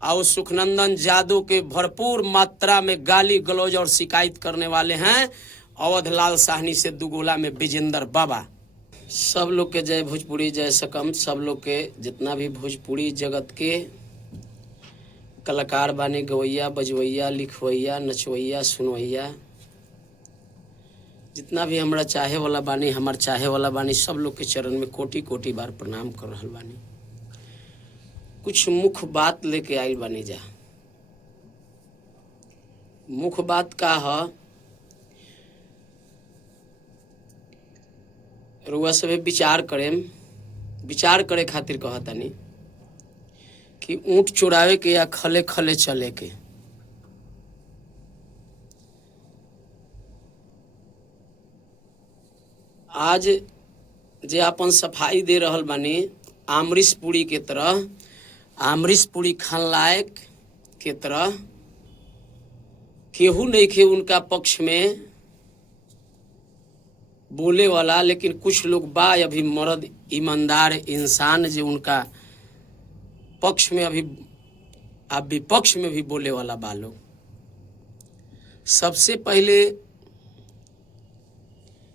और सुखनंदन जादव के भरपूर मात्रा में गाली गलौज और शिकायत करने वाले हैं अवधलाल साहनी से दुगोला में विजेंद्र बाबा। सब लोग के जय भोजपुरी जय सकम। सब लोग के जितना भी भोजपुरी जगत के कलाकार बानी, गवैया बजवैया लिखवैया नचवैया सुनवैया, जितना भी हमरा चाहे वाला बानी, हमार चाहे वाला बानी, सब लोग के चरण में कोटि कोटि बार प्रणाम कर रहल बानी। कुछ मुख्य बात लेके आइल बानी जा। मुख्य बात का है, रुआ सभे विचार करें। विचार करे खातिर कहतानी कि ऊंट चुरावे के या खले खले चले के। आज जे अपन सफाई दे रहल बानी आमरीश पुरी के तरह, आमरीश पुरी खान लायक के तरह केहू नहीं खे उनका पक्ष में बोले वाला, लेकिन कुछ लोग बा अभी मर्द ईमानदार इंसान जो उनका पक्ष में अभी विपक्ष में भी बोले वाला बा लोग। सबसे पहले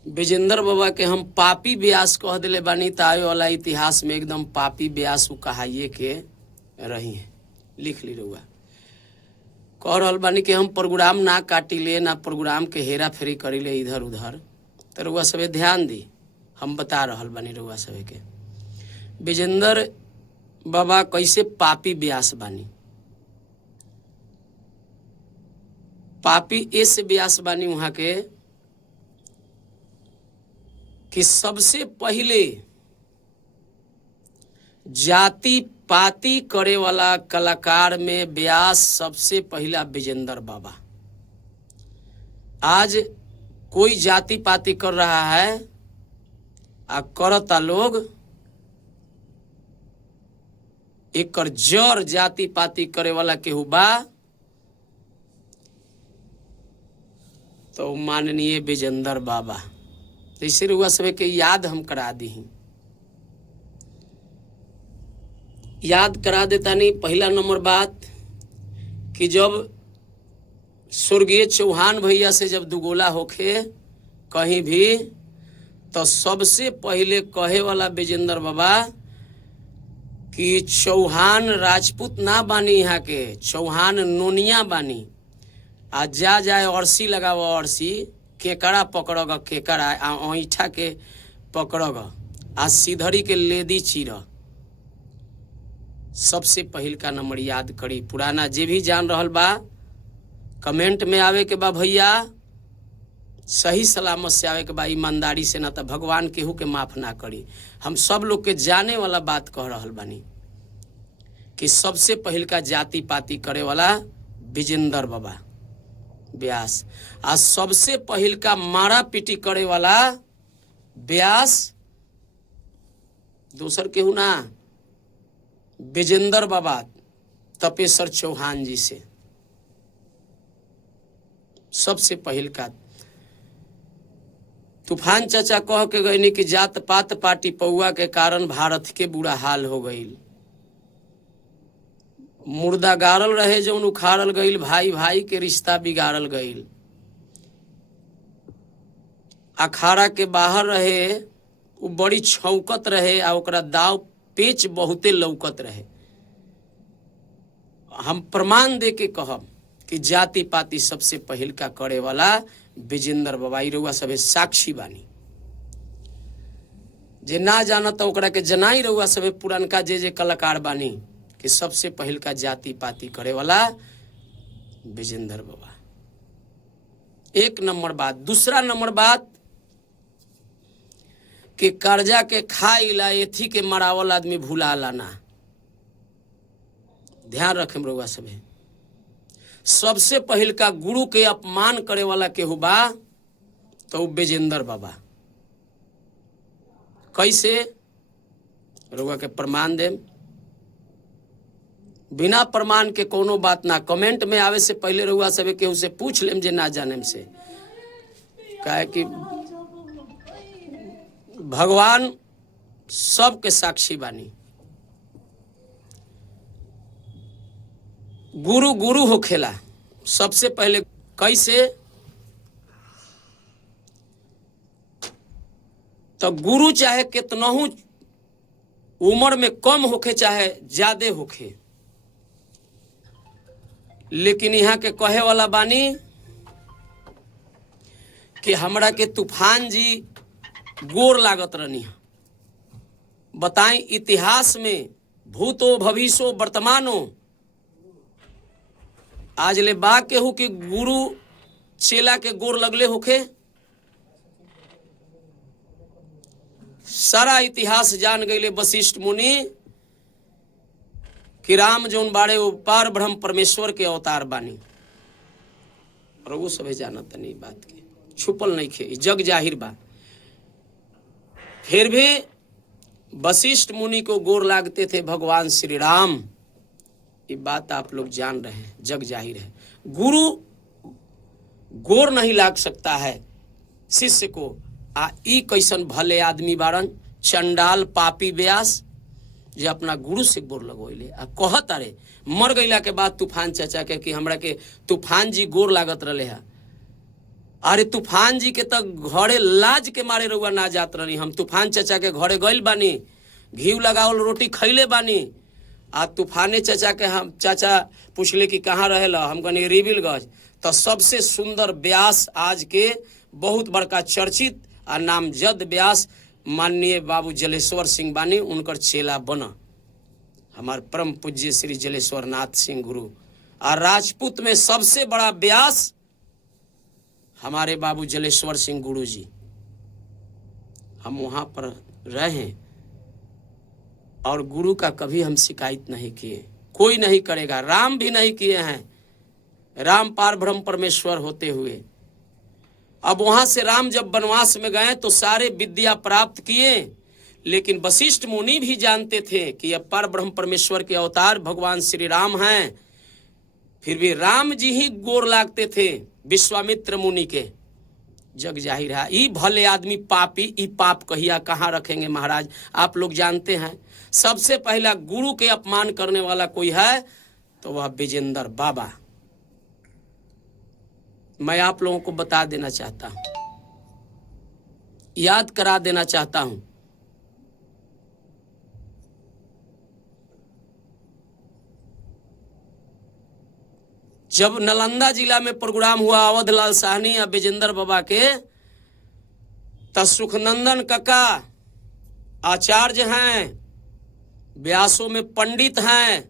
विजेंद्र बाबा के हम पापी व्यास कह दिले बानी, त आवे वाला इतिहास में एकदम पापी व्यास कहाइए के रही है। लिख ली रहुआ। कह रहल बानी कि हम प्रोग्राम ना काटी ले, ना प्रोग्राम के हेरा फेरी करी ले इधर उधर। तो रहुआ सभे ध्यान दी, हम बता रहल बानी रहुआ सभे के विजेंद्र बाबा कैसे पापी व्यास बानी। पापी ऐसे व्यास बानी वहां के कि सबसे पहले जाति पाति करे वाला कलाकार में व्यास सबसे पहला विजेंद्र बाबा। आज कोई जाति पाति कर रहा है आ करता लोग एक जड़ जाति पाति करे वाला केहू बा तो माननीय विजेंद्र बाबा। तो इसे रुआ सभी के याद हम करा दी, याद करा देता नहीं। पहला नंबर बात कि जब स्वर्गीय चौहान भैया से जब दुगोला होखे कहीं भी, तो सबसे पहले कहे वाला विजेंद्र बाबा कि चौहान राजपूत ना बानी, यहाँ के चौहान नोनिया बानी। आज जा जाए अरसी लगाव, अरसी केकड़ा पकड़ग, केकड़ा ऐठा के पकड़ग, आ सीधरी के लेदी चीर। सबसे पहिल का नंबर याद करी। पुराना जे भी जान रहल बा कमेंट में आवे के बा भैया, सही सलामत से आवे के बा, ईमानदारी से, ना तो भगवान केहू के माफ ना करी। हम सब लोग के जाने वाला बात कह रहल बानी कि सबसे पहिल का जाति पाति करे वाला विजेंद्र बाबा व्यास, आ सबसे पहिल का मारा पीटी करे वाला व्यास दूसर केहू ना, विजेंद्र बाबा तपेश्वर चौहान जी से सबसे पहिल का। तूफान चाचा कह के गई कि जात पात पार्टी पौआ के कारण भारत के बुरा हाल हो गई। मुर्दा गाड़ल रहे जो उखाड़ल गईल, भाई भाई के रिश्ता बिगाड़ल गईल। अखाड़ा के बाहर रहे वो बड़ी छौकत रहे, आ ओकरा दाव पेच बहुते लौकत रहे। हम प्रमाण दे के कहब कि जाति पाति सबसे पहिल का करे वाला विजेंद्र बाबा। रउआ सभे साक्षी बानी। जे ना जानत ओकरा के जनाई रउआ सभे पुरनका जे कलाकार बानी कि सबसे पहिल का जाति पाति करे वाला विजेंद्र बाबा। एक नंबर बात। दूसरा नंबर बात कि कर्जा के खाइला एथी के मरावल आदमी भूला लाना। ध्यान रखें रउआ सभे। सबसे पहिल का गुरु के अपमान करे वाला केहू बा तो विजेंद्र बाबा। कैसे रउआ के प्रमाण देम, बिना प्रमाण के कोनो बात ना। कमेंट में आवे से पहले रउआ सभे केहू से पूछ लेम जे ना जानेम से, काहे कि भगवान सबके साक्षी बानी। गुरु गुरु होखेला। सबसे पहले कैसे? तो गुरु चाहे कितनहू उम्र में कम होखे चाहे ज्यादा होखे, लेकिन यहाँ के कहे वाला बानी कि हमरा के तूफान जी गोर लागत रहनी। बताएं, इतिहास में भूतो भविष्यो वर्तमानो आज ले बा केहू कि गुरु चेला के गोर लगले होखे? सारा इतिहास जान गईले वशिष्ठ मुनि कि राम जौन बाड़े वो पार ब्रह्म परमेश्वर के अवतार बानी। और वो सभी जानत नहीं बात के, छुपल नहीं खे, जग जाहिर बा। फिर भी वशिष्ठ मुनि को गोर लागते थे भगवान श्री राम। ये बात आप लोग जान रहे हैं, जग जाहिर है। गुरु गोर नहीं लाग सकता है शिष्य को। ई कैसन भले आदमी बारन, चंडाल पापी व्यास, जे अपना गुरु से गोर लगोले आ कहत अरे मर गईला के बाद तूफान चाचा के कि हमरा के तूफान जी गोर लागत रहे है। अरे तूफान जी के तो घरे लाज के मारे रहुआ ना जात रही। हम तूफान चाचा के घरे गइल बानी, घी लगावल रोटी खैले बानी। आ तूफाने चाचा के हम चाचा पूछले कि कहाँ रहेला, हम कहने रिबिलगंज। तो सबसे सुंदर व्यास आज के बहुत बड़का चर्चित आ नामजद व्यास माननीय बाबू जलेश्वर सिंह बानी, उनकर चेला बना हमार परम पूज्य श्री जलेश्वर नाथ सिंह गुरु। और राजपूत में सबसे बड़ा व्यास हमारे बाबू जलेश्वर सिंह गुरु जी। हम वहां पर रहे और गुरु का कभी हम शिकायत नहीं किए, कोई नहीं करेगा। राम भी नहीं किए हैं, राम पार ब्रह्म परमेश्वर होते हुए। अब वहां से राम जब वनवास में गए तो सारे विद्या प्राप्त किए, लेकिन वशिष्ठ मुनि भी जानते थे कि अब पार ब्रह्म परमेश्वर के अवतार भगवान श्री राम हैं। फिर भी राम जी ही गोर लागते थे विश्वामित्र मुनि के। जग जाहिर है, ई भले आदमी पापी, ई पाप कहिया कहाँ रखेंगे महाराज? आप लोग जानते हैं, सबसे पहला गुरु के अपमान करने वाला कोई है तो वह विजेंद्र बाबा। मैं आप लोगों को बता देना चाहता हूं, याद करा देना चाहता हूं। जब नालंदा जिला में प्रोग्राम हुआ अवधलाल साहनी या विजेंद्र बाबा के, तो सुखनंदन काका आचार्य हैं, व्यासों में पंडित हैं।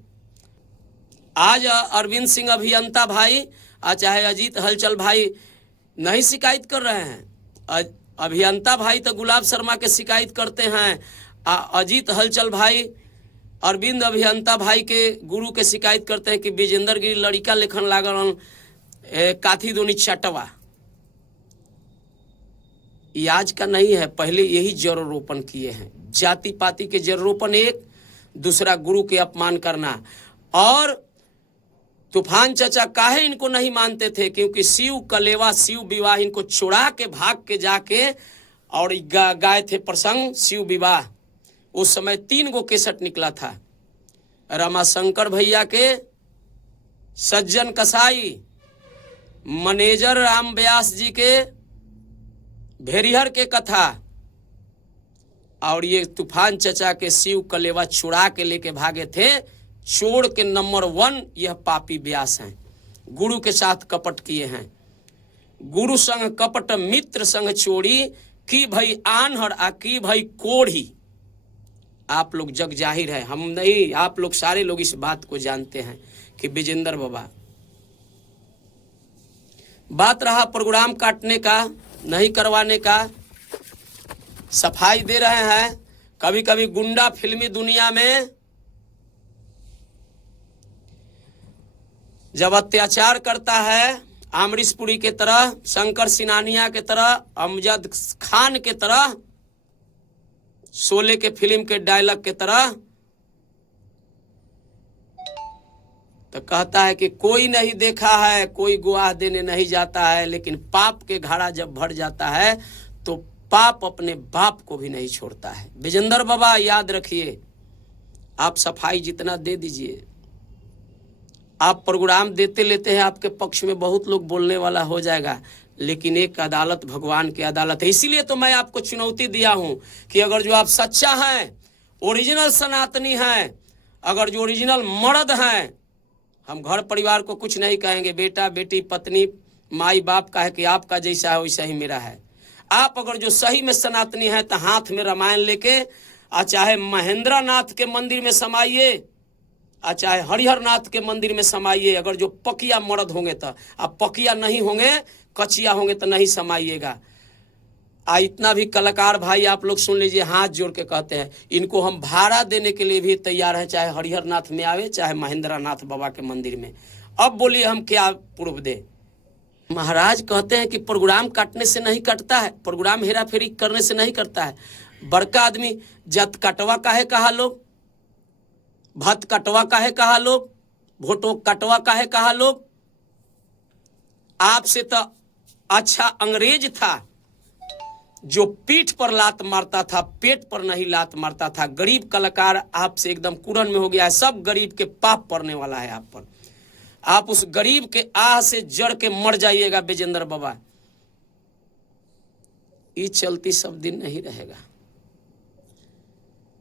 आज अरविंद सिंह अभियंता भाई चाहे अजीत हलचल भाई नहीं शिकायत कर रहे हैं। अभियंता भाई तो गुलाब शर्मा के शिकायत करते हैं, अजीत हलचल भाई अरविंद अभियंता भाई के गुरु के शिकायत करते हैं कि विजेंद्र गिरी लड़िका लेखन लागल काथी दोनी चटवा। ये आज का नहीं है, पहले यही जड़रोपण किए हैं। जाति पाति के जड़रोपण एक, दूसरा गुरु के अपमान करना। और तूफान चाचा काहे इनको नहीं मानते थे? क्योंकि शिव कलेवा शिव विवाह इनको चुरा के भाग के जाके और गाए थे प्रसंग शिव विवाह। उस समय 3 गो केसट निकला था, रमाशंकर भैया के, सज्जन कसाई, मैनेजर राम व्यास जी के, भेरिहर के कथा, और ये तूफान चचा के शिव कलेवा चुरा के लेके भागे थे। चोर के नंबर 1 यह पापी व्यास हैं, गुरु के साथ कपट किए हैं। गुरु संग कपट मित्र संग चोरी, की भई आन्हर आ की भई कोढ़ी। आप लोग जग जाहिर है, हम नहीं, आप लोग सारे लोग इस बात को जानते हैं कि विजेंद्र बाबा। बात रहा प्रोग्राम काटने का, नहीं करवाने का, सफाई दे रहे हैं। कभी कभी गुंडा फिल्मी दुनिया में जब अत्याचार करता है, अमरीशपुरी के तरह, शंकर सिनानिया के तरह, अमजद खान के तरह, शोले के फिल्म के डायलॉग के तरह, तो कहता है कि कोई नहीं देखा है, कोई गवाह देने नहीं जाता है। लेकिन पाप के घड़ा जब भर जाता है तो पाप अपने बाप को भी नहीं छोड़ता है। विजेंद्र बाबा याद रखिए, आप सफाई जितना दे दीजिए, आप प्रोग्राम देते लेते हैं, आपके पक्ष में बहुत लोग बोलने वाला हो जाएगा, लेकिन एक अदालत भगवान की अदालत है। इसीलिए तो मैं आपको चुनौती दिया हूं कि अगर जो आप सच्चा हैं, ओरिजिनल सनातनी हैं, अगर जो ओरिजिनल मर्द हैं, हम घर परिवार को कुछ नहीं कहेंगे, बेटा बेटी पत्नी माई बाप का है कि आपका जैसा है वैसा ही मेरा है। आप अगर जो सही में सनातनी है तो हाथ में रामायण लेके चाहे महेंद्र नाथ के मंदिर में समाइए, चाहे हरिहर नाथ के मंदिर में समाइए। अगर जो पकिया मर्द होंगे तो, आप पकिया नहीं होंगे, कचिया होंगे तो नहीं समाइएगा। इतना भी कलाकार भाई आप लोग सुन लीजिए, हाथ जोड़ के कहते हैं, इनको हम भाड़ा देने के लिए भी तैयार हैं, चाहे हरिहर नाथ में आवे चाहे महेंद्र नाथ बाबा के मंदिर में। अब बोलिए हम क्या प्रूफ दे। महाराज कहते हैं कि प्रोग्राम काटने से नहीं कटता है, प्रोग्राम हेरा फेरी करने से नहीं करता है। बड़का आदमी जत कटवा काहे कहा लोग, भत कटवा काहे कहा लोग, भोटो कटवा काहे कहा लोग। आपसे तो अच्छा अंग्रेज था जो पीठ पर लात मारता था, पेट पर नहीं लात मारता था। गरीब कलाकार आपसे एकदम कुरन में हो गया है, सब गरीब के पाप पड़ने वाला है आप पर। आप उस गरीब के आह से जड़ के मर जाइएगा विजेंद्र बाबा। ये चलती सब दिन नहीं रहेगा।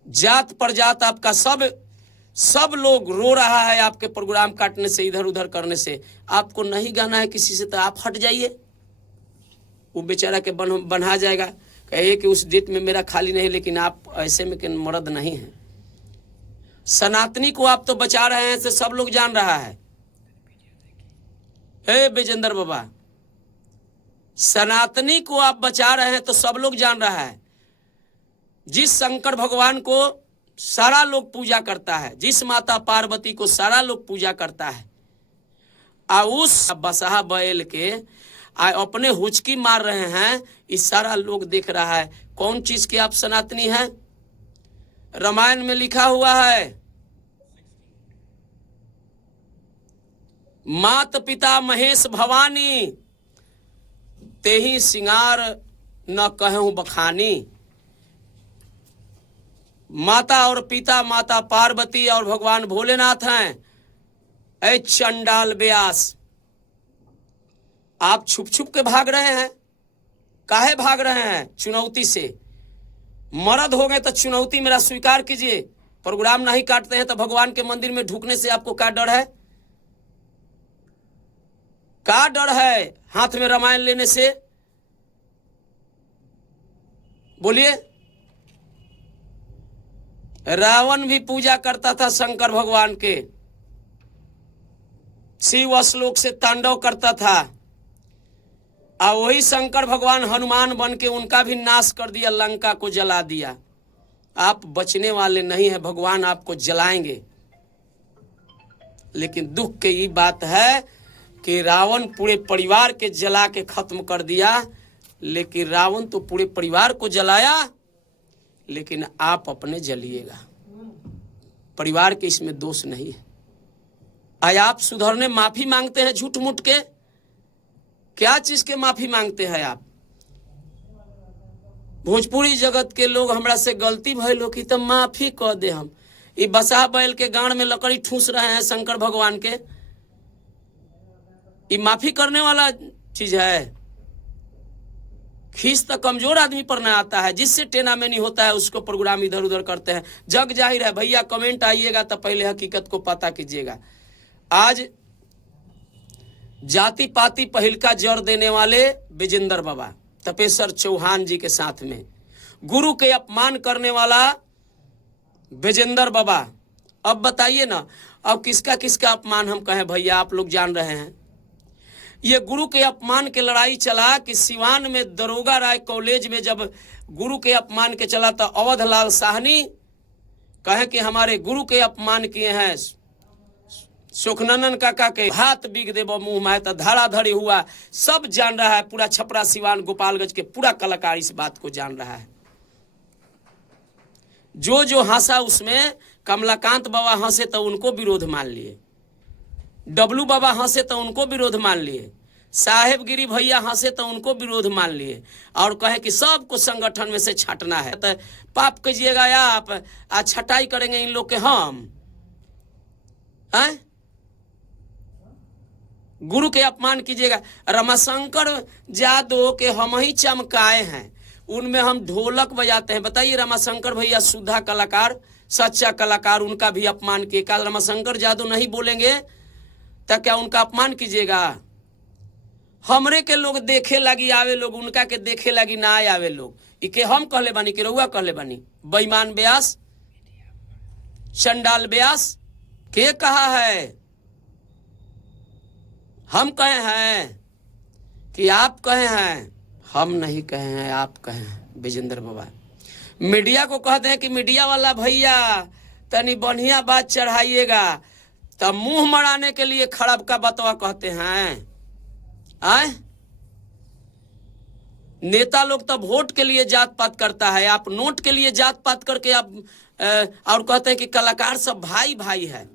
जात पर जात आपका सब लोग रो रहा है आपके प्रोग्राम काटने से, इधर उधर करने से। आपको नहीं गाना है किसी से तो आप हट जाइए, वो बेचारा के बन्हा जाएगा, कहे कि उस डेट में मेरा खाली नहीं, लेकिन आप ऐसे में कि मर्द नहीं है। सनातनी को आप तो बचा रहे हैं तो सब लोग जान रहा है। हे विजेंद्र बाबा, सनातनी को आप बचा रहे हैं तो सब लोग जान रहा है। जिस शंकर भगवान को सारा लोग पूजा करता है, जिस माता पार्वती को सारा लोग पूजा करता है, उस बसहा बैल के अपने हुचकी मार रहे हैं, इस सारा लोग देख रहा है। कौन चीज की आप सनातनी हैं? रामायण में लिखा हुआ है, मात पिता महेश भवानी, तेहि सिंगार न कहूं बखानी। माता और पिता माता पार्वती और भगवान भोलेनाथ हैं। ऐ चंडाल व्यास, आप छुप छुप के भाग रहे हैं। काहे भाग रहे हैं? चुनौती से। मर्द हो गए तो चुनौती मेरा स्वीकार कीजिए। प्रोग्राम नहीं काटते हैं तो भगवान के मंदिर में ढुकने से आपको क्या डर है? क्या डर है हाथ में रामायण लेने से? बोलिए। रावण भी पूजा करता था शंकर भगवान के, शिव श्लोक से तांडव करता था, और वही शंकर भगवान हनुमान बन के उनका भी नाश कर दिया, लंका को जला दिया। आप बचने वाले नहीं है, भगवान आपको जलाएंगे। लेकिन दुख की ये बात है कि रावण पूरे परिवार के जला के खत्म कर दिया, लेकिन रावण तो पूरे परिवार को जलाया, लेकिन आप अपने जलिएगा। परिवार के इसमें दोष नहीं है। आज आप सुधरने माफी मांगते हैं झूठ मूठ के, क्या चीज के माफी मांगते हैं आप? भोजपुरी जगत के लोग हमरा से गलती भइल हो कि तो माफी कह दे हम। ये बसा बैल के गांड में लकड़ी ठूस रहे हैं शंकर भगवान के, ये माफी करने वाला चीज है? खींच तो कमजोर आदमी पर ना आता है, जिससे टेना में नहीं होता है उसको प्रोग्राम इधर उधर करते हैं। जग जाहिर है भैया, कमेंट आइएगा तो पहले हकीकत को पता कीजिएगा। आज जाति पाति पहिलका जड़ देने वाले विजेंद्र बाबा तपेश्वर चौहान जी के साथ में, गुरु के अपमान करने वाला विजेंद्र बाबा। अब बताइए ना, अब किसका किसका अपमान हम कहें भैया? आप लोग जान रहे हैं। ये गुरु के अपमान के लड़ाई चला कि सिवान में दरोगा राय कॉलेज में जब गुरु के अपमान के चला तो अवधलाल साहनी कहे कि हमारे गुरु के अपमान किए हैं, सुखनंदन काका के हाथ बिग देव मुंह में, तो धड़ाधड़ी हुआ। सब जान रहा है, पूरा छपरा सिवान गोपालगंज के पूरा कलाकार इस बात को जान रहा है। जो जो हंसा उसमें, कमलाकांत बाबा हंसे तो उनको विरोध मान लिए, डब्लू बाबा हंसे तो उनको विरोध मान लिए, साहेब गिरी भैया हंसे तो उनको विरोध मान लिए, और कहे कि सबको संगठन में से छाटना है। तो पाप कीजिएगा या आप छटाई करेंगे इन लोग के हम हैं? गुरु के अपमान कीजिएगा। रमाशंकर यादव के हम ही चमकाए हैं, उनमें हम ढोलक बजाते हैं। बताइए, रमाशंकर भैया सुधा कलाकार, सच्चा कलाकार, उनका भी अपमान किए। कल रमाशंकर यादव नहीं बोलेंगे तो क्या उनका अपमान कीजिएगा? हमरे के लोग देखे लगी आवे लोग, उनका के देखे लगी ना आवे लोग। इके हम कहले बानी कि रउआ कहले बानी? बेईमान ब्यास, चंडाल ब्यास के कहा है? हम कहे हैं कि आप कहे हैं? हम नहीं कहे हैं, आप कहे हैं विजेंद्र बाबा। मीडिया को कहते हैं कि मीडिया वाला भैया तनी बढ़िया बात चढ़ाइएगा, तब मुंह मराने के लिए खराब का बतवा कहते हैं। आए नेता लोग तो वोट के लिए जात पात करता है, आप नोट के लिए जात पात करके आप और कहते हैं कि कलाकार सब भाई भाई है।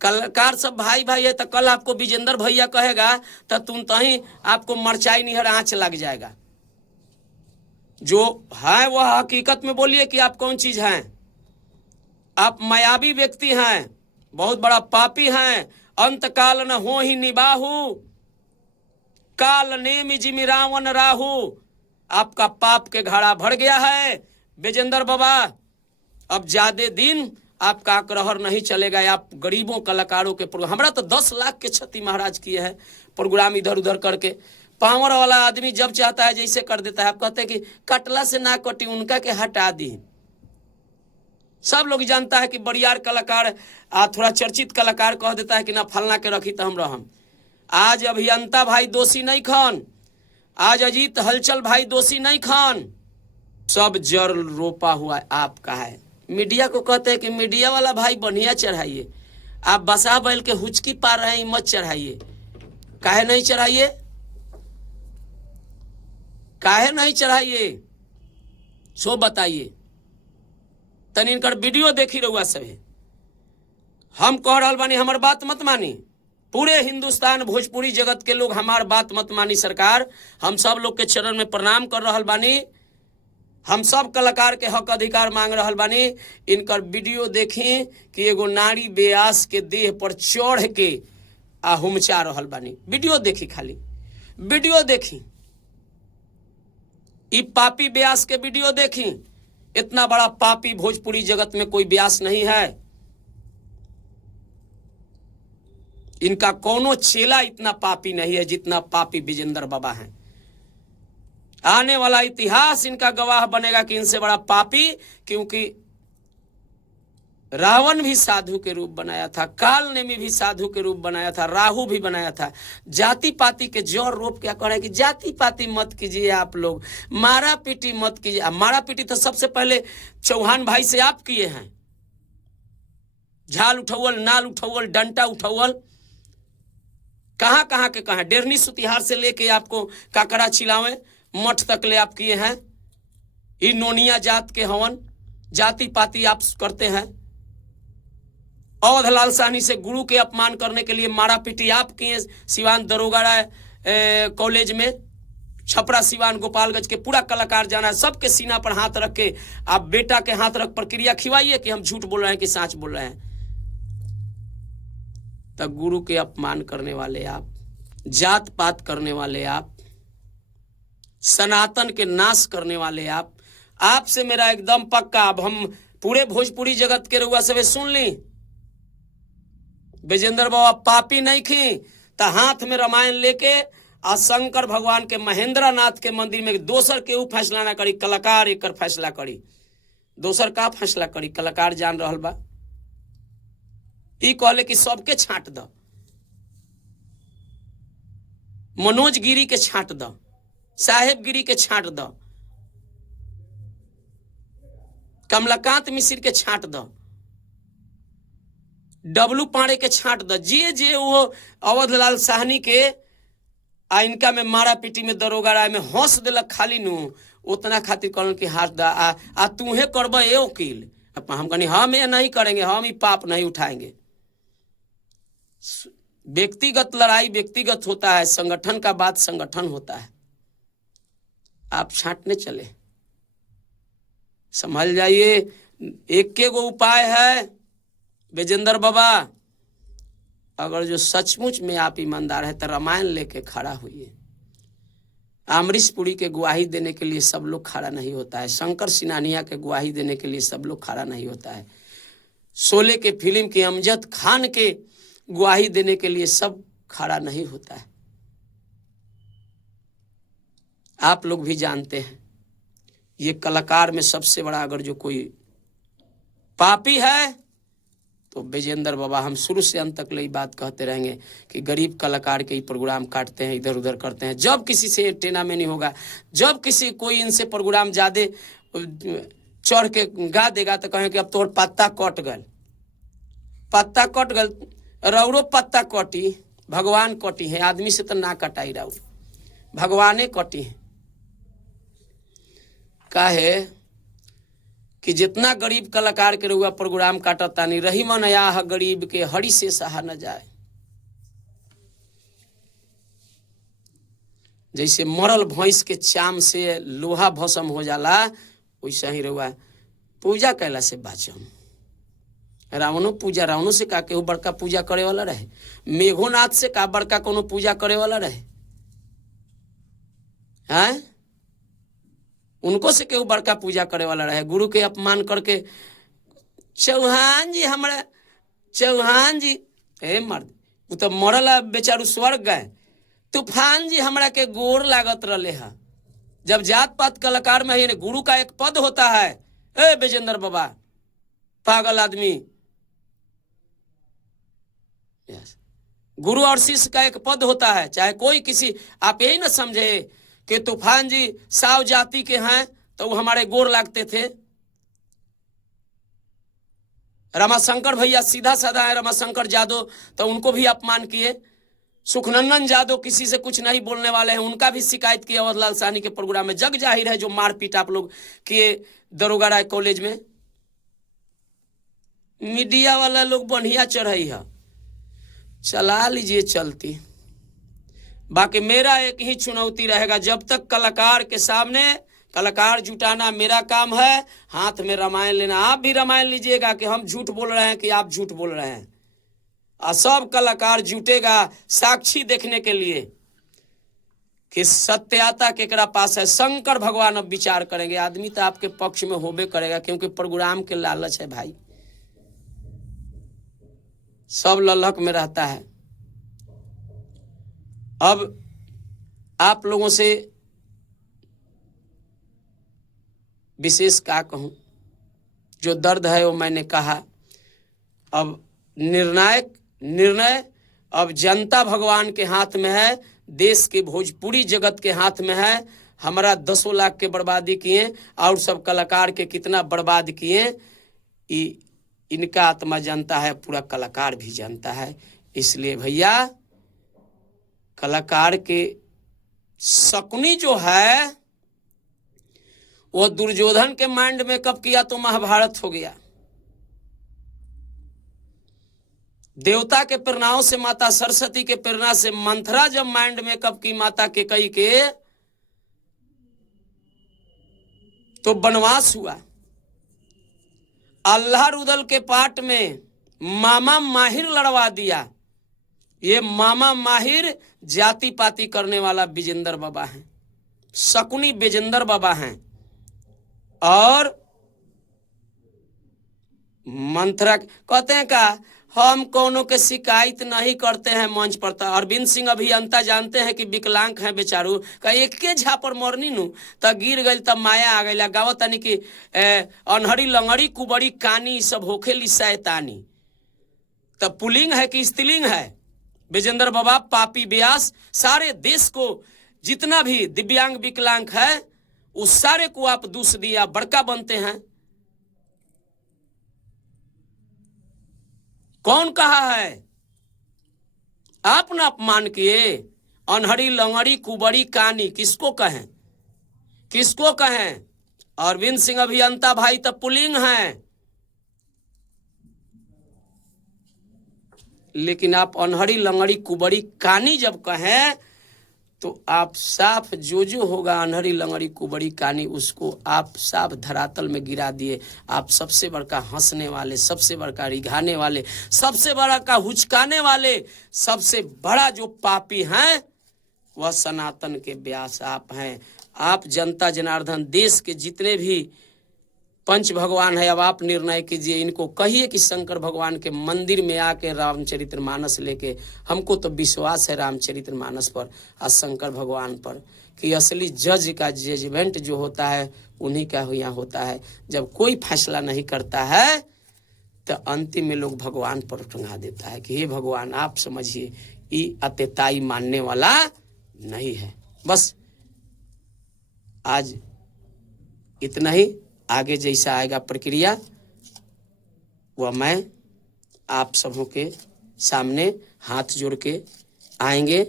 कलाकार सब भाई भाई है तो कल आपको विजेंद्र भैया कहेगा तो तुम तहीं आपको मरचाई निहर आंच लग जाएगा। जो है वह हकीकत में बोलिए कि आप कौन चीज हैं। आप मायावी व्यक्ति हैं, बहुत बड़ा पापी हैं। अंत काल न हो ही निबाहु, काल नेमि जिमि रावण राहु। आपका पाप के घड़ा भर गया है विजेंद्र बाबा। अब ज्यादा दिन आपका अकरहर नहीं चलेगा। आप गरीबों कलाकारों के प्रोग्राम, हमारा तो 10 लाख के क्षति महाराज किए हैं प्रोग्राम इधर उधर करके। पावर वाला आदमी जब चाहता है जैसे कर देता है। आप कहते हैं कि कटला से ना कटी, उनका के हटा दी। सब लोग जानता है कि बड़ियार कलाकार थोड़ा चर्चित कलाकार कह देता है कि ना फलना के रखी तो हम रहम। आज अभियंता भाई दोषी नहीं खान, आज अजीत हलचल भाई दोषी नहीं खान। सब जड़ रोपा हुआ आपका है। मीडिया को कहते हैं कि मीडिया वाला भाई बढ़िया चढ़ाइए। आप बसा बैल के हुचकी पार रहे हैं, मत चढ़ाइए। काहे नहीं चढ़ाइए? काहे नहीं चढ़ाइए सो बताइए। तनी इनकर वीडियो देखी रहुआ सभी। हम कह रहा बानी, हमार बात मत मानी। पूरे हिंदुस्तान भोजपुरी जगत के लोग हमार बात मत मानी। सरकार हम सब लोग के चरण में प्रणाम कर रहा बानी। हम सब कलाकार के हक अधिकार मांग रहा बानी। इनकर वीडियो देखी कि एगो नारी ब्यास के देह पर चढ़ के हुमचा रहा बानी। वीडियो देखी, खाली वीडियो देखी। ई पापी ब्यास के वीडियो देखी। इतना बड़ा पापी भोजपुरी जगत में कोई ब्यास नहीं है। इनका कोनो चेला इतना पापी नहीं है जितना पापी विजेंद्र बाबा हैं। आने वाला इतिहास इनका गवाह बनेगा कि इनसे बड़ा पापी, क्योंकि रावण भी साधु के रूप बनाया था, काल नेमी भी साधु के रूप बनाया था, राहु भी बनाया था। जाति पाति के जोर रोप क्या कह रहे हैं कि जाति पाति मत कीजिए, आप लोग मारा पीटी मत कीजिए। मारा पीटी तो सबसे पहले चौहान भाई से आप किए हैं। झाल उठौल, नाल उठौल, डंटा उठौल, कहां कहां के कहां। डेरनी सुतिहार से लेके आपको काकड़ा चिलावे मठ तक ले आप किए हैं। ये नोनिया जात के हवन, जाति पाति आप करते हैं। अवधलाल साहनी से गुरु के अपमान करने के लिए मारा पीटी आप किए। सिवान दरोगा राय कॉलेज में, छपरा सिवान गोपालगंज के पूरा कलाकार जाना है। सबके सीना पर हाथ रख के आप बेटा के हाथ रख प्रक्रिया खिवाइए कि हम झूठ बोल रहे हैं कि सच बोल रहे हैं। तब गुरु के अपमान करने वाले आप, जात पात करने वाले आप, सनातन के नाश करने वाले आपसे मेरा एकदम पक्का। अब हम पूरे भोजपुरी जगत के रउआ सभी सुन ली। विजेंद्र बाबा पापी नहीं खी तो हाथ में रामायण लेके आ शंकर भगवान के महेंद्र नाथ के मंदिर में दोसर केहू फैसला ना करी, कलाकार एक फैसला करी। दोसर का फैसला करी? कलाकार जान रहल बा। ई कहले कि सबके छांट द, मनोज गिरी के छांट द, साहेब गिरी के छांट द, कमलाकांत मिश्र के छांट द, डब्लू पांडे के छांट द। जे वो अवधलाल साहनी के इनका में मारा पीटी में दरोगा राय में हंस दिलक खाली नु, उतना खातिर कहलन कि हाथ दा आ तूहे करब ए वकील। हम कहनी हम ये नहीं करेंगे, हम ये पाप नहीं उठाएंगे। व्यक्तिगत लड़ाई व्यक्तिगत होता है, संगठन का बात संगठन होता है। आप छांटने चले, संभल जाइए। एक के गो उपाय है विजेंद्र बाबा, अगर जो सचमुच में आप ईमानदार है तो रामायण लेके खड़ा हुई। अमरीश पुरी के गवाही देने के लिए सब लोग खड़ा नहीं होता है। शंकर सिनानिया के गवाही देने के लिए सब लोग खड़ा नहीं होता है। शोले के फिल्म के अमजद खान के गवाही देने के लिए सब खड़ा नहीं होता है। आप लोग भी जानते हैं ये कलाकार में सबसे बड़ा अगर जो कोई पापी है तो विजेंद्र बाबा। हम शुरू से अंत तक यही बात कहते रहेंगे कि गरीब कलाकार के ही प्रोग्राम काटते हैं, इधर उधर करते हैं। जब किसी से टेना में नहीं होगा, जब किसी कोई इनसे प्रोग्राम ज्यादा चढ़ के गा देगा तो कहें कि अब तोर पत्ता कट गल, पत्ता कट गल। रौरो पत्ता कटी, भगवान कटी है, आदमी से तो ना कटाई राउ, भगवाने कटी है। काहे कि जितना गरीब कलाकार के रहुआ प्रोग्राम काटता नहीं रही मन या गरीब के हड़ी से सहा न जाए। जैसे मरल भैंस के चाम से लोहा भस्म हो जाला वैसा ही रहुआ पूजा कैला से बाचम। रावणों पूजा, रावणों से का केहू बड़का पूजा करे वाला रहे? मेघोनाथ से का बड़का कोनो पूजा करे वाला रहे? हैं? उनको से केहू बड़का पूजा करे वाला रहे? गुरु के अपमान करके चौहान जी हमारा, चौहान जी हे मर्द वो तो मरल बेचारू स्वर्ग गए। तूफान जी हमरा के गोर लागत रहे है। जब जात पात कलाकार में ही गुरु का एक पद होता है। ए विजेंद्र बाबा पागल आदमी, गुरु और शिष्य का एक पद होता है। चाहे कोई किसी, आप यही ना समझे कि तूफान जी साव जाति के हैं तो वो हमारे गोर लागते थे। रमाशंकर भैया सीधा साधा है, रमाशंकर यादव तो उनको भी अपमान किए। सुखनंदन यादव किसी से कुछ नहीं बोलने वाले हैं, उनका भी शिकायत किया अवधलाल साहनी के प्रोग्राम में। जग जाहिर है जो मारपीट आप लोग किए दरोगा राय कॉलेज में। मीडिया वाला लोग बढ़िया चढ़ाई है, चला लीजिए चलती। बाकी मेरा एक ही चुनौती रहेगा, जब तक कलाकार के सामने कलाकार जुटाना मेरा काम है, हाथ में रामायण लेना। आप भी रामायण लीजिएगा कि हम झूठ बोल रहे हैं कि आप झूठ बोल रहे हैं। और सब कलाकार जुटेगा साक्षी देखने के लिए कि सत्यता केकरा पास है। शंकर भगवान अब विचार करेंगे। आदमी तो आपके पक्ष में होबे करेगा क्योंकि प्रोग्राम के लालच है भाई, सब लल्लक में रहता है। अब आप लोगों से विशेष क्या कहूं, जो दर्द है वो मैंने कहा। अब निर्णय अब जनता भगवान के हाथ में है, देश के भोजपुरी जगत के हाथ में है। हमारा 10 लाख के बर्बादी किए और सब कलाकार के कितना बर्बाद किए, इनका आत्मा जानता है, पूरा कलाकार भी जानता है। इसलिए भैया कलाकार के शकुनी जो है वो दुर्योधन के माइंड में कब किया तो महाभारत हो गया। देवता के प्रेरणाओं से, माता सरस्वती के प्रेरणा से मंथरा जब माइंड में कब की माता के कई के तो वनवास हुआ। अल्लाह रुदल के पाठ में मामा माहिर लड़वा दिया। ये मामा माहिर जाति पाति करने वाला विजेंद्र बाबा हैं, शकुनी विजेंद्र बाबा हैं। और मंथरा कहते हैं का हम कोनो के शिकायत नहीं करते हैं मंच पर। तो अरविंद सिंह अभियंता जानते हैं कि विकलांग हैं बेचारू, का एक के झापर मरनी नु तो गिर गई तब माया आ गई। गावत तनी कि अनहरी लंगड़ी कुबड़ी कानी सब होखेली शैतानी। तब पुलिंग है कि स्त्रीलिंग है? विजेंद्र बाबा पापी व्यास सारे देश को जितना भी दिव्यांग विकलांग है उस सारे को आप दूष दिया, बड़का बनते हैं। कौन कहा है? आप ना अपमान किए। अनहरी लंगड़ी कुबड़ी कानी किसको कहें, किसको कहें? अरविंद सिंह अभियंता भाई तो पुलिंग हैं, लेकिन आप अनहरी लंगड़ी कुबड़ी कानी जब कहें तो आप साफ जो होगा अनहरी लंगड़ी कुबड़ी कानी उसको आप साफ धरातल में गिरा दिए। आप सबसे बड़का हंसने वाले, सबसे बड़का रिघाने वाले, सबसे बड़ा का हुचकाने वाले, सबसे बड़ा जो पापी हैं वह सनातन के व्यास आप हैं। आप जनता जनार्दन देश के जितने भी पंच भगवान है, अब आप निर्णय कीजिए। इनको कहिए कि शंकर भगवान के मंदिर में आके रामचरितमानस लेके, हमको तो विश्वास है रामचरितमानस पर और शंकर भगवान पर कि असली जज का जजमेंट जो होता है उन्हीं का यहाँ होता है। जब कोई फैसला नहीं करता है तो अंतिम में लोग भगवान पर टंगा देता है कि हे भगवान आप समझिए, ये अत्यताई मानने वाला नहीं है। बस आज इतना ही। आगे जैसा आएगा प्रक्रिया वह मैं आप सबों के सामने हाथ जोड़ के आएंगे।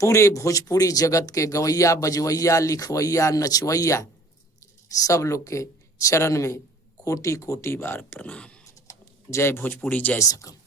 पूरे भोजपुरी जगत के गवैया, बजवैया, लिखवैया, नचवैया सब लोग के चरण में कोटि कोटि बार प्रणाम। जय भोजपुरी, जय सकम।